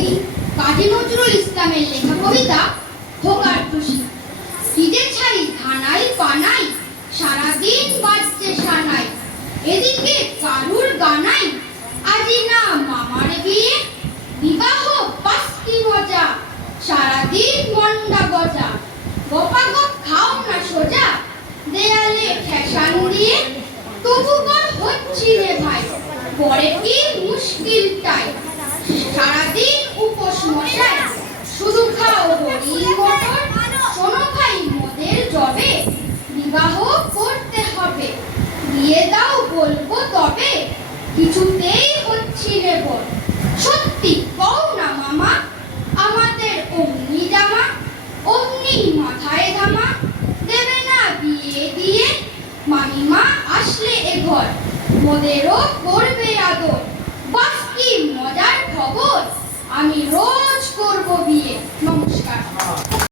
কবি কাজী নজরুল ইসলামের লেখা কবিতা হোকার খুশি। ঈদের ছাড়ি ধানাই পানাই, সারাদিন বাজছে সানাই, এদিকে কারুর গানাই, আজি না মামার বিয়ে, বিবাহ পাস্তি মজা, সারাদিন মন্ডা গজা, গপাগপ খাও না সোজা, দেয়ালে ঠেসান দিয়ে, তবু বল হচ্ছি রে ভাই, পরে কি মুশকিলটাই, সারাদিন উপোস মশাই, শুধু খাও হরি মটর, শোনো ভাই মোদের জবে, বিবাহ করতে হবে, বিয়ে দাও বলবো তবে, কিছুতেই হচ্ছি রে বল, সত্যি কও না মামা, আমাদের অমনি জামা, অমনি মাথায় ধামা, দেবে না বিয়ে দিয়ে, মামিমা আসলে এ ঘর, মোদেরও করবে আদর, বাস কি মজার খবর, আমি রোজ করব বিয়ে।